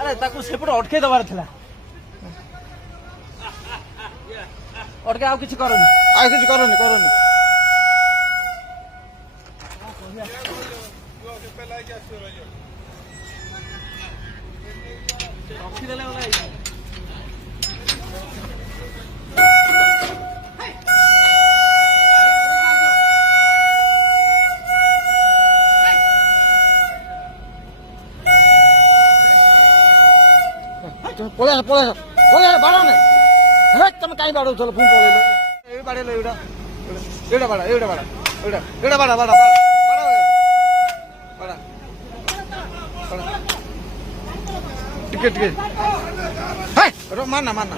ଆରେ ତାକୁ ସେପଟେ ଅଟକେଇ ଦବାର ଥିଲା। ଅଟକେ ଆଉ କିଛି କରନି, ଆଉ କିଛି କରନି କରନି। ରଖିଦେଲେ ଗଲା। ପଳେଇ ଆସ ପଳେଇ ଆସ ପଳେଇ ଆସ ବାଡ଼ ନେ। ହେ ତମେ କାହିଁ ବାଡ଼ଉଛ ପୁଣି ପଳେଇଲ। ଏଇ ବାଡ଼େଇଲ ଏଇଟା ଏଇଟା ବାଡ଼ା ଏଇଟା ବାଡ଼ା ଏଇଟା ଏଇଟା ବାଡ଼ା ବାଡ଼ା ବାଡ଼ା ଟିକେ ଟିକେ ମାରନା ମାରନା।